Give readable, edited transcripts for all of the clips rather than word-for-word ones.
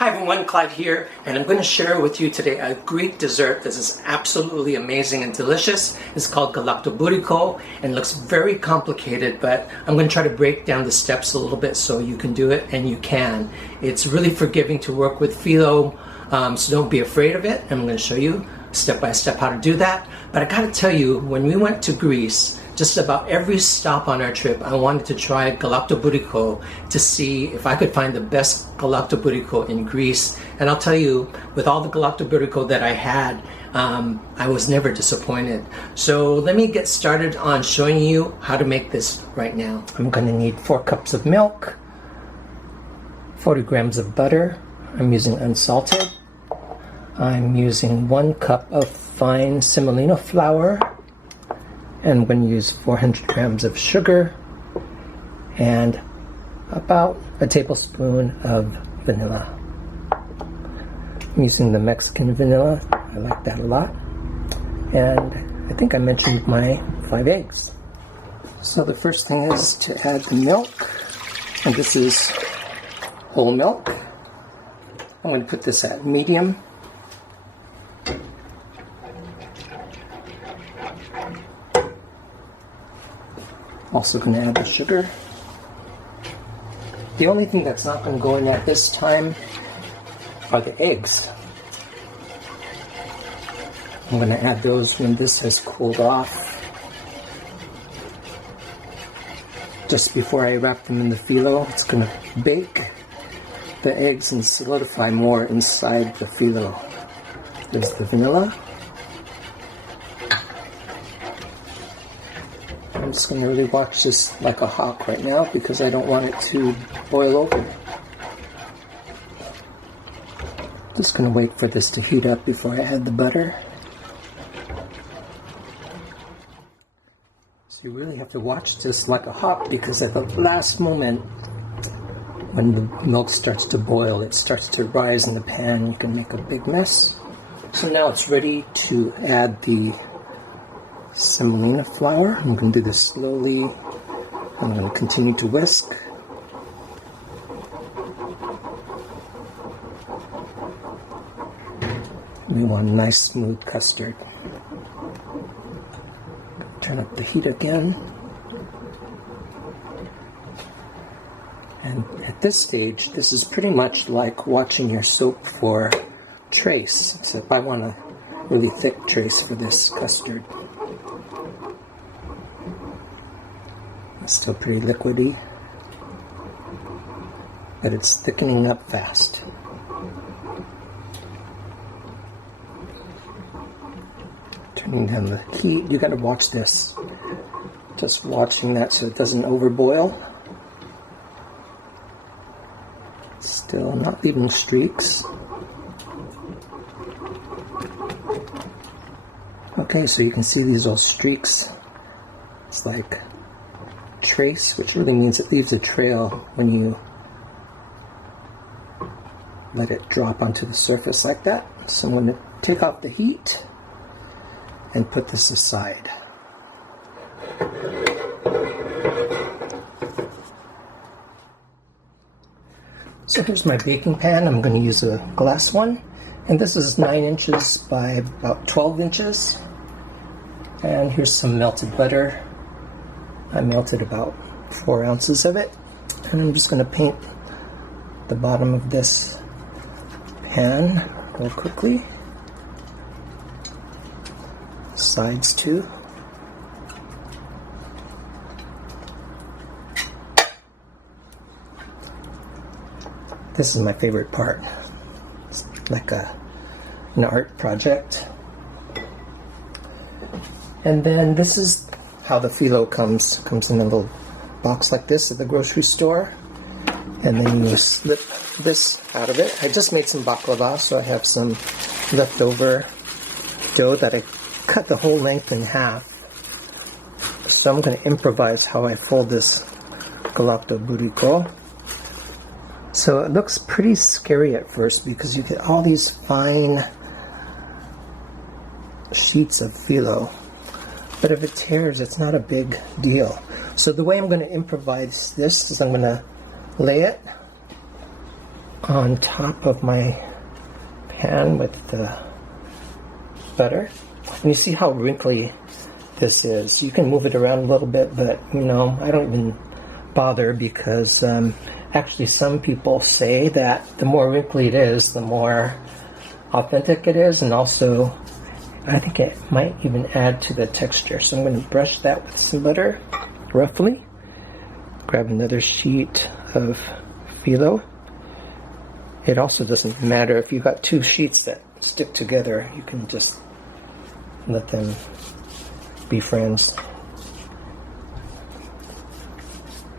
Hi everyone, Clyde here, and I'm going to share with you today a Greek dessert that is absolutely amazing and delicious. It's called Galaktoboureko and looks very complicated, but I'm going to try to break down the steps a little bit so you can do it, and you can. It's really forgiving to work with phyllo, so don't be afraid of it. I'm going to show you step by step how to do that. But I got to tell you, when we went to Greece, just about every stop on our trip, I wanted to try Galaktoboureko to see if I could find the best Galaktoboureko in Greece. And I'll tell you, with all the Galaktoboureko that I had, I was never disappointed. So let me get started on showing you how to make this right now. I'm going to need 4 cups of milk, 40 grams of butter. I'm using unsalted. I'm using 1 cup of fine semolina flour. And I'm going to use 400 grams of sugar and about a tablespoon of vanilla. I'm using the Mexican vanilla. I like that a lot. And I think I mentioned my 5 eggs. So the first thing is to add the milk. And this is whole milk. I'm going to put this at medium. Also going to add the sugar. The only thing that's not going to go in at this time are the eggs. I'm going to add those when this has cooled off. Just before I wrap them in the phyllo, it's going to bake the eggs and solidify more inside the phyllo. There's the vanilla. I'm just going to really watch this like a hawk right now because I don't want it to boil over. Just going to wait for this to heat up before I add the butter. So you really have to watch this like a hawk because at the last moment when the milk starts to boil, it starts to rise in the pan. You can make a big mess. So now it's ready to add the semolina flour. I'm going to do this slowly. I'm going to continue to whisk. We want a nice smooth custard. Turn up the heat again. And at this stage, this is pretty much like watching your soap for trace, except I want a really thick trace for this custard. Still pretty liquidy, but it's thickening up fast. Turning down the heat. You got to watch this. Just watching that so it doesn't overboil. Still not leaving streaks. Okay, so you can see these little streaks. It's like trace, which really means it leaves a trail when you let it drop onto the surface like that. So I'm going to take off the heat and put this aside. So here's my baking pan. I'm going to use a glass one, and this is 9 inches by about 12 inches. And here's some melted butter. I melted about 4 ounces of it, and I'm just going to paint the bottom of this pan real quickly. Sides too. This is my favorite part. It's like an art project. And then this is how the phyllo comes in a little box like this at the grocery store, and then you slip this out of it. I just made some baklava, so I have some leftover dough that I cut the whole length in half. So I'm going to improvise how I fold this Galaktoboureko. So it looks pretty scary at first because you get all these fine sheets of phyllo. But if it tears, it's not a big deal. So the way I'm going to improvise this is I'm going to lay it on top of my pan with the butter. And you see how wrinkly this is. You can move it around a little bit, but you know, I don't even bother because actually some people say that the more wrinkly it is, the more authentic it is, and also I think it might even add to the texture. So I'm going to brush that with some butter, roughly. Grab another sheet of phyllo. It also doesn't matter if you've got two sheets that stick together, you can just let them be friends.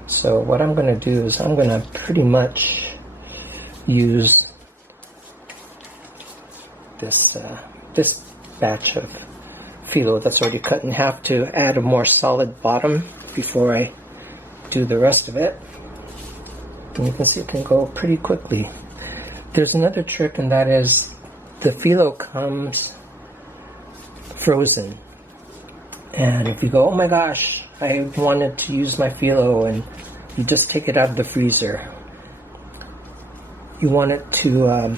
So what I'm going to do is I'm going to pretty much use this batch of phyllo that's already cut in half to add a more solid bottom before I do the rest of it. And you can see it can go pretty quickly. There's another trick, and that is the phyllo comes frozen. And if you go, oh my gosh, I wanted to use my phyllo, and you just take it out of the freezer. You want it to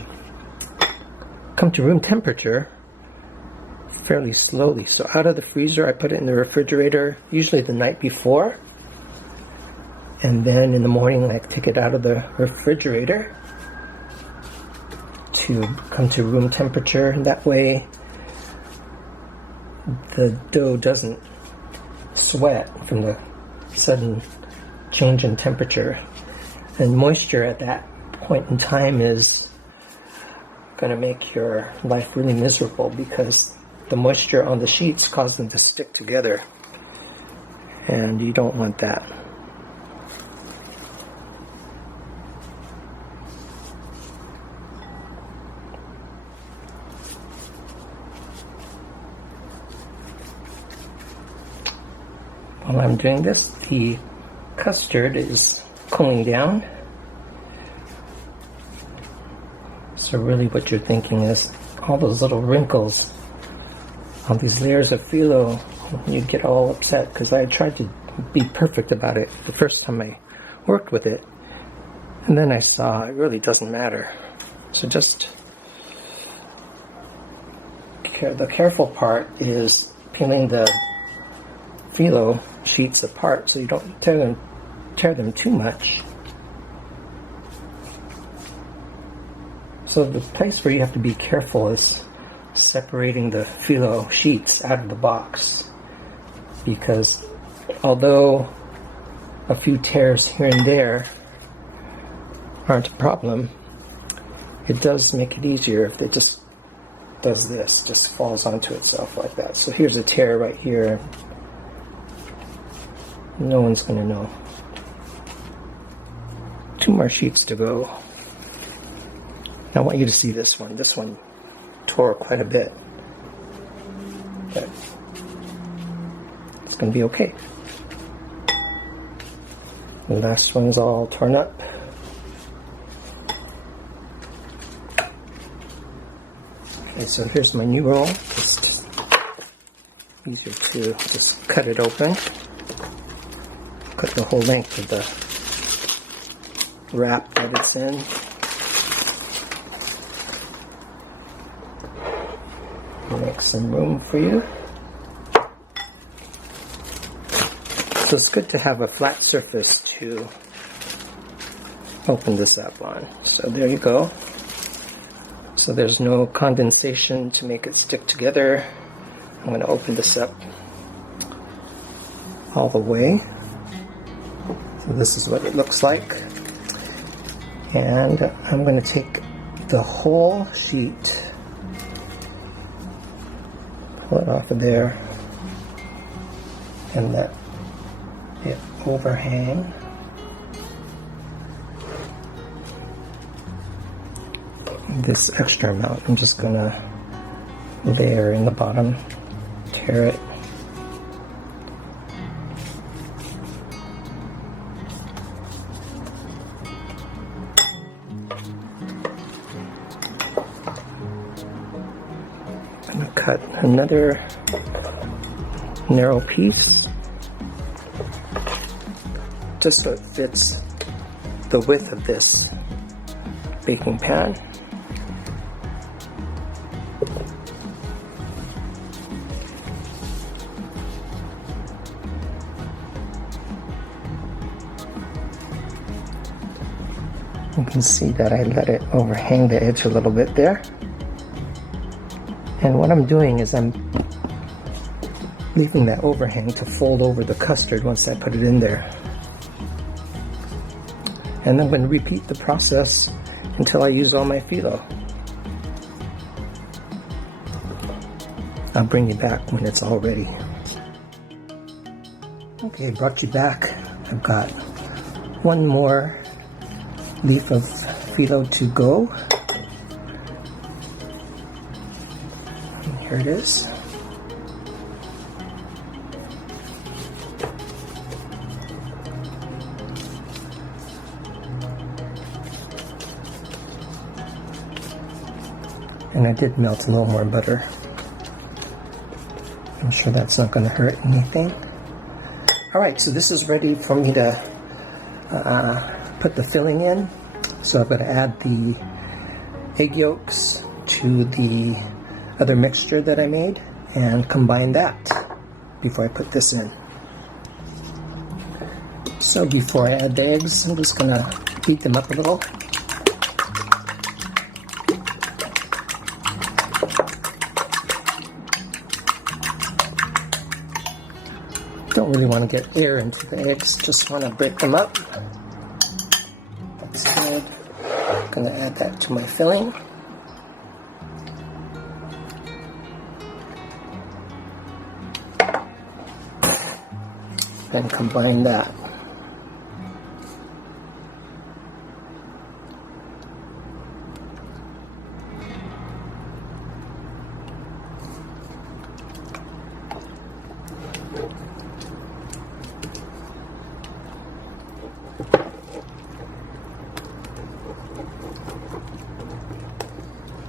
come to room temperature fairly slowly. So out of the freezer, I put it in the refrigerator, usually the night before. And then in the morning, I take it out of the refrigerator to come to room temperature. And that way, the dough doesn't sweat from the sudden change in temperature. And moisture at that point in time is going to make your life really miserable because the moisture on the sheets causes them to stick together. And you don't want that. While I'm doing this, the custard is cooling down. So really what you're thinking is all those little wrinkles, all these layers of phyllo, you get all upset because I tried to be perfect about it the first time I worked with it. And then I saw it really doesn't matter. So just the careful part is peeling the phyllo sheets apart so you don't tear them too much. So the place where you have to be careful is separating the phyllo sheets out of the box, because although a few tears here and there aren't a problem, it does make it easier if it just does this, just falls onto itself like that. So here's a tear right here. No one's going to know. 2 more sheets to go. Now I want you to see this one. This one tore quite a bit. But it's going to be okay. The last one's all torn up. Okay, so here's my new roll. Just easier to just cut it open. Cut the whole length of the wrap that it's in. Make some room for you. So it's good to have a flat surface to open this up on. So there you go. So there's no condensation to make it stick together. I'm going to open this up all the way. So this is what it looks like. And I'm going to take the whole sheet, pull it off of there, and let it overhang. This extra amount I'm just going to layer in the bottom, tear it. I'm going to cut another narrow piece just so it fits the width of this baking pan. You can see that I let it overhang the edge a little bit there. And what I'm doing is I'm leaving that overhang to fold over the custard once I put it in there. And I'm going to repeat the process until I use all my phyllo. I'll bring you back when it's all ready. Okay, brought you back. I've got one more leaf of phyllo to go. And here it is. And I did melt a little more butter. I'm sure that's not going to hurt anything. Alright, so this is ready for me to put the filling in. So I'm going to add the egg yolks to the other mixture that I made and combine that before I put this in. So before I add the eggs, I'm just going to heat them up a little. Don't really want to get air into the eggs, just want to break them up. That's good. I'm going to add that to my filling. And combine that.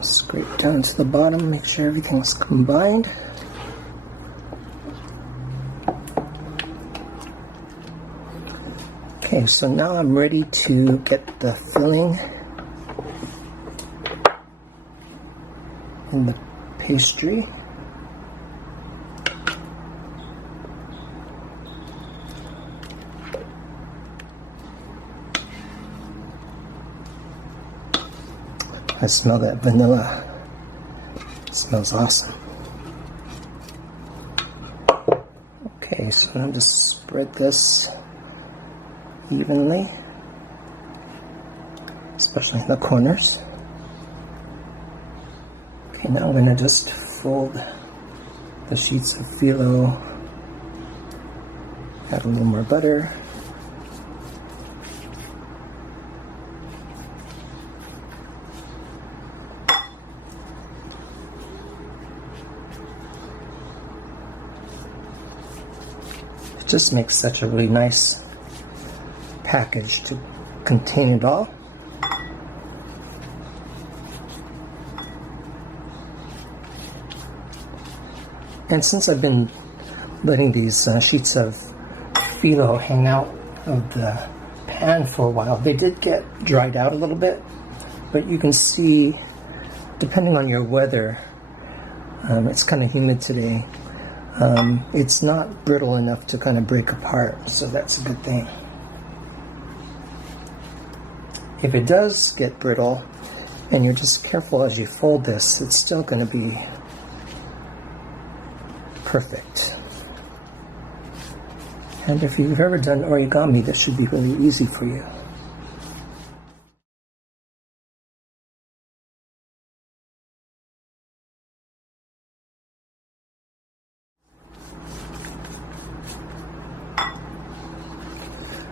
Scrape down to the bottom, make sure everything's combined. Okay, so now I'm ready to get the filling in the pastry. I smell that vanilla. It smells awesome. Okay, so now just spread this evenly, especially in the corners. Okay, now I'm going to just fold the sheets of phyllo, add a little more butter. It just makes such a really nice package to contain it all. And since I've been letting these sheets of phyllo hang out of the pan for a while, they did get dried out a little bit, but you can see, depending on your weather, it's kind of humid today, it's not brittle enough to kind of break apart, so that's a good thing. If it does get brittle, and you're just careful as you fold this, it's still going to be perfect. And if you've ever done origami, this should be really easy for you.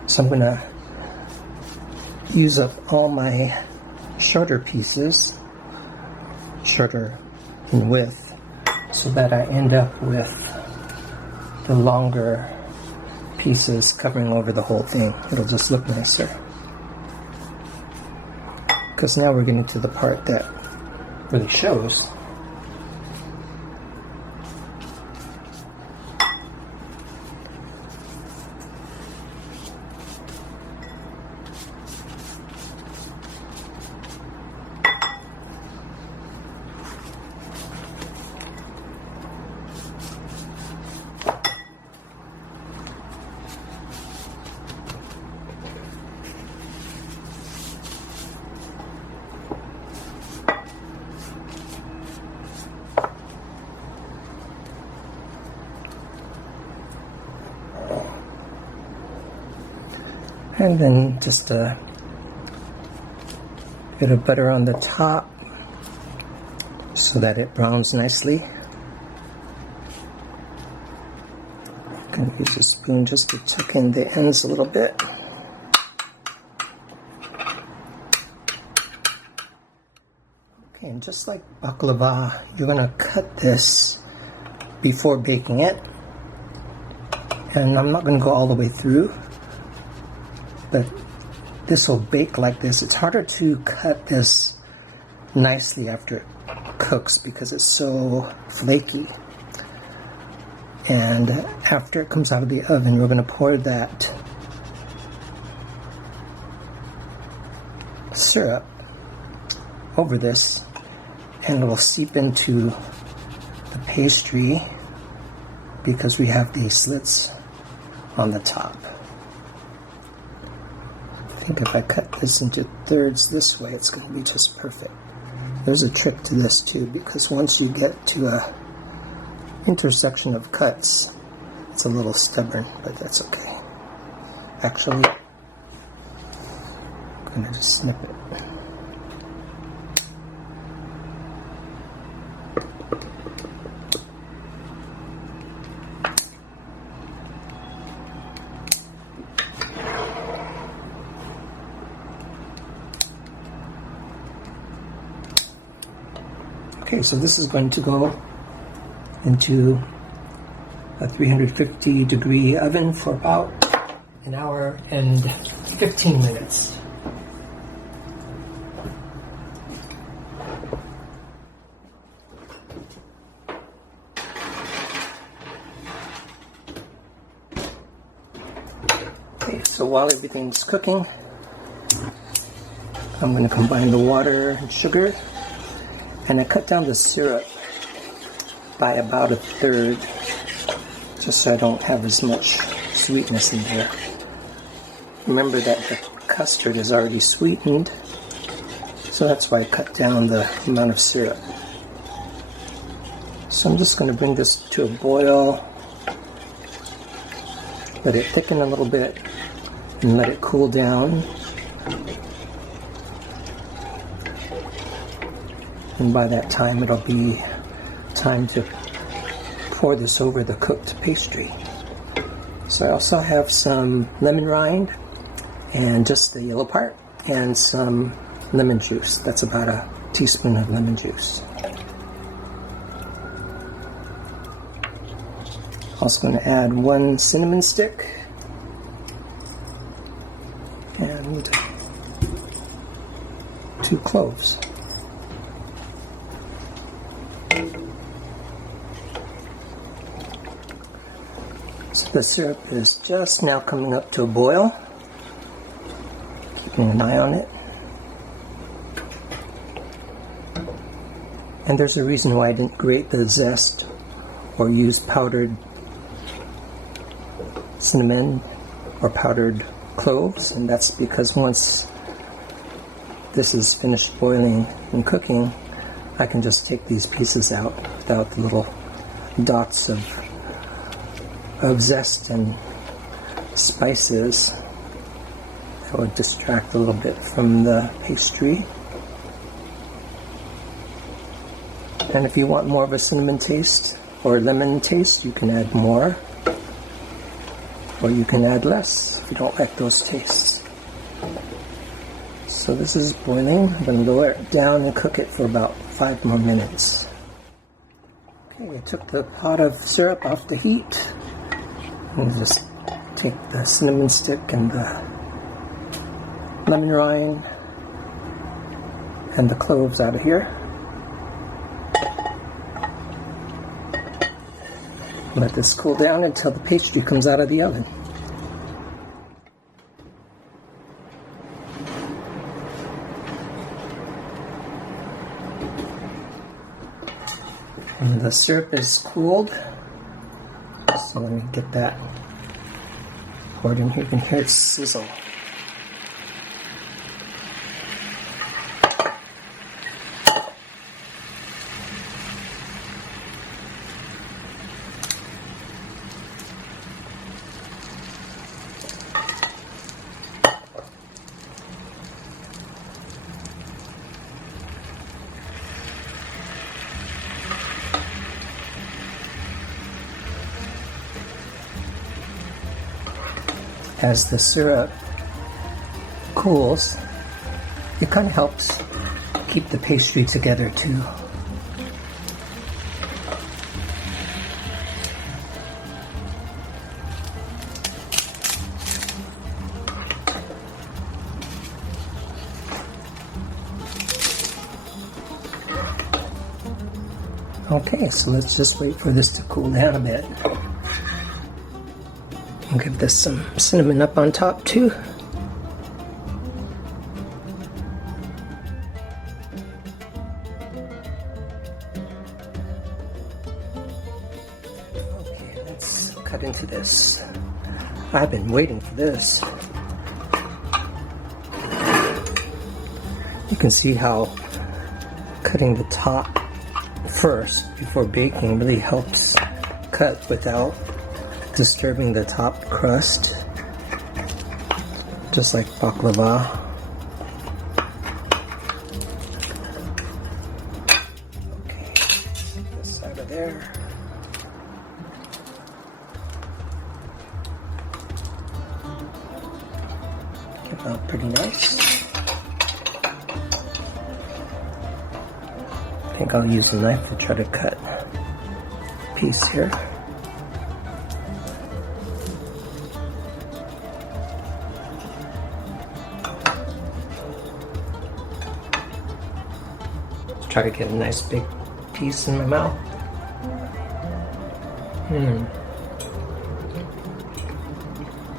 So I'm going to use up all my shorter pieces, shorter in width, so that I end up with the longer pieces covering over the whole thing. It'll just look nicer. Because now we're getting to the part that really shows. And then just a bit of butter on the top so that it browns nicely. I'm going to use a spoon just to tuck in the ends a little bit. Okay, and just like baklava, you're going to cut this before baking it. And I'm not going to go all the way through, but this will bake like this. It's harder to cut this nicely after it cooks because it's so flaky. And after it comes out of the oven, we're going to pour that syrup over this, and it will seep into the pastry because we have these slits on the top. I think if I cut this into thirds this way, it's going to be just perfect. There's a trick to this too, because once you get to a intersection of cuts, it's a little stubborn, but that's okay. Actually, I'm going to just snip it. Okay, so this is going to go into a 350 degree oven for about an hour and 15 minutes. Okay, so while everything's cooking, I'm going to combine the water and sugar, and I cut down the syrup by about a third, just so I don't have as much sweetness in here. Remember that the custard is already sweetened, so that's why I cut down the amount of syrup. So I'm just going to bring this to a boil, let it thicken a little bit, and let it cool down. And by that time, it'll be time to pour this over the cooked pastry. So I also have some lemon rind, and just the yellow part, and some lemon juice. That's about a teaspoon of lemon juice. Also going to add 1 cinnamon stick and 2 cloves. So the syrup is just now coming up to a boil. Keeping an eye on it. And there's a reason why I didn't grate the zest or use powdered cinnamon or powdered cloves, and that's because once this is finished boiling and cooking, I can just take these pieces out without the little dots of zest and spices that would distract a little bit from the pastry. And if you want more of a cinnamon taste or lemon taste, you can add more, or you can add less if you don't like those tastes. So this is boiling. I'm going to lower it down and cook it for about 5 more minutes. Okay, I took the pot of syrup off the heat. I'm going to just take the cinnamon stick and the lemon rind and the cloves out of here. Let this cool down until the pastry comes out of the oven. And the syrup is cooled, so let me get that poured in here. You can hear it sizzle. as the syrup cools, it kind of helps keep the pastry together too. Okay, so let's just wait for this to cool down a bit. I'll give this some cinnamon up on top too. Okay, let's cut into this. I've been waiting for this. You can see how cutting the top first before baking really helps cut without disturbing the top crust, just like baklava. Okay, take this out of there. Came out pretty nice. I think I'll use a knife to try to cut a piece here. Try to get a nice big piece in my mouth.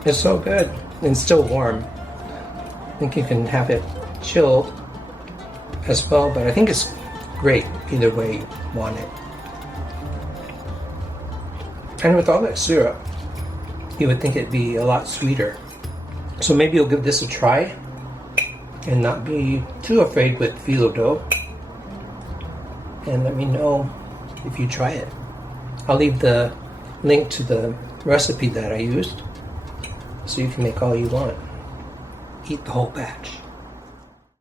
It's so good and still warm. I think you can have it chilled as well, but I think it's great either way you want it. And with all that syrup, you would think it'd be a lot sweeter. So maybe you'll give this a try and not be too afraid with phyllo dough. And let me know if you try it. I'll leave the link to the recipe that I used so you can make all you want. Eat the whole batch.